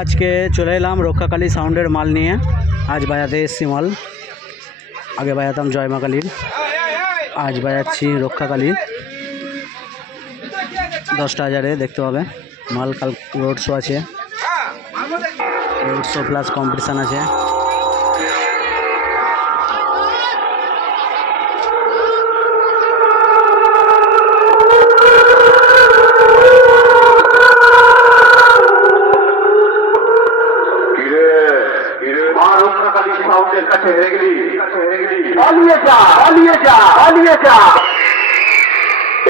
আজকে চলে এলাম রক্ষাকালী সাউন্ডের মাল নিয়ে। আজ বাজাতে এসছি মাল। আগে বাজাতাম জয় মা কালীর, আজ বাজাচ্ছি রক্ষাকালী। 10টা হাজারে দেখতে হবে মাল। কাল রোড শো আছে, রোড শো প্লাস কম্পিটিশান আছে।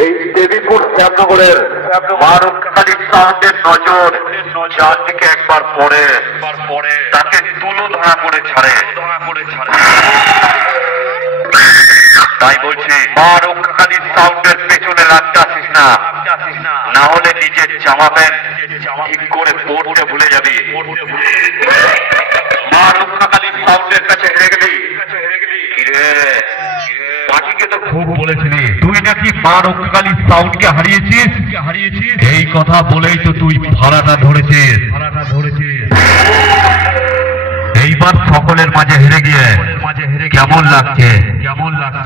এই দেবীপুর শ্যামনগরের মা রক্ষাকালী সাউন্ডের নজর যার দিকে একবার পড়ে তাকে তুলো ধরা করে ছাড়ে। তাই বলছি, মা রক্ষাকালী সাউন্ডের পেছনে লাগতে আসিস না, না হলে নিজের জামা প্যান্ট ঠিক করে পড়তে ভুলে যাবি। মা রক্ষাকালী সাউন্ডের কাছে হেরে গেলি। পার্টিকে তো খুব বলেছিলি তুই নাকি মা রক্ষাকালী সাউন্ডকে হারিয়েছিস। এই কথা বলেই তো তুই ভাড়াটা ধরেছিস। এইবার সকলের মাঝে হেরে গিয়ে কেমন লাগছে?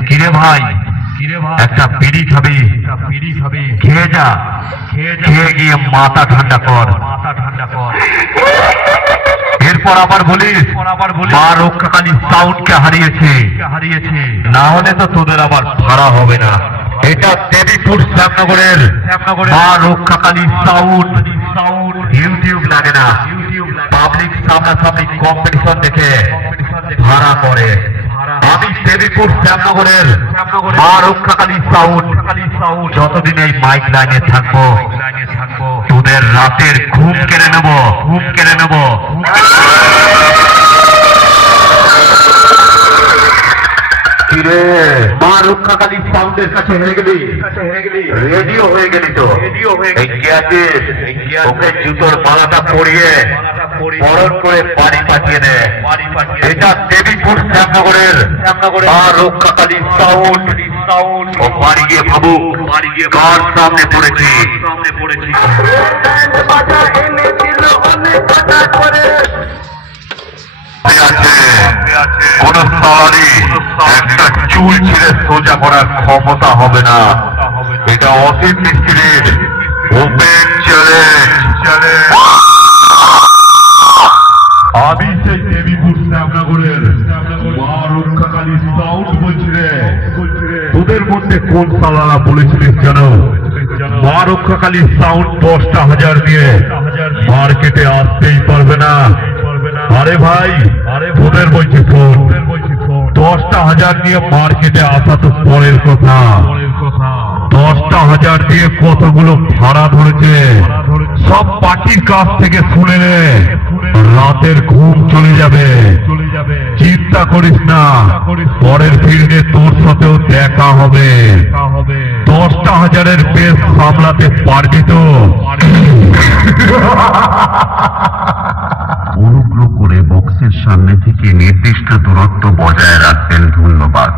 কিরে ভাই, একটা বিড়ি খাবি? খেয়ে যা, খেয়ে গিয়ে মাথা ঠান্ডা কর। এরপর আবার বলিস মা রক্ষাকালী সাউন্ডকে হারিয়েছে, না হলে তো তোদের আবার ভাড়া হবে না। এটা দেবীপুর শ্যামনগরের মা রক্ষাকালী সাউন্ড। ইউটিউব লাগে না, পাবলিক সামনাসামনি কম্পিটিশন দেখে ভাড়া করে। আমি দেবীপুর শ্যামনগরের মা রক্ষাকালী সাউন্ড। যতদিন এই মাইক লাইনে থাকবো তোদের রাতের ঘুম কেড়ে নেব। কিরে, মা রক্ষাকালী সাউন্ডের কাছে হেরে গেলি? রেডিও হয়ে গেলি তো? ওকে জুতোর মালাটা পরিয়ে বরণ করে বাড়ি পাঠিয়ে দে। এটা দেবীপুর শ্যামনগরের মা রক্ষাকালী সাউন্ড। ও বাড়ি গিয়ে ভাবু কার সামনে পড়েছি। কোন সালারি একটা চুল ছিঁড়ে সোজা করার ক্ষমতা হবে না। এটা অসীম মিস্ত্রির ওপেন চ্যালেঞ্জ। আমি সেই দেবীপুর শ্যামনগরের মা রক্ষাকালী সাউন্ড বলছি রে। তোদের মধ্যে কোন সালারা বলেছিলিস জানো মা রক্ষাকালী সাউন্ড 10টা হাজার দিয়ে মার্কেটে আসতেই পারবে না? আরে ভাই, তোদের বলছি 10টা হাজার দিয়ে মার্কেটে আসা তো পরের কথা। 10টা হাজার দিয়ে কতগুলো ভাড়া ধরেছে সব পার্টির কাছ থেকে শুনে নে। রাতের ঘুম চলে যাবে। চিন্তা করিস না, পরের ফিল্ডে তোর সাথেও দেখা হবে। 10টা হাজারের বেশ সামলাতে পারবি তো? অনুগ্রহ করে বক্সের সামনে থেকে নির্দিষ্ট দূরত্ব বজায় রাখবেন। ধন্যবাদ।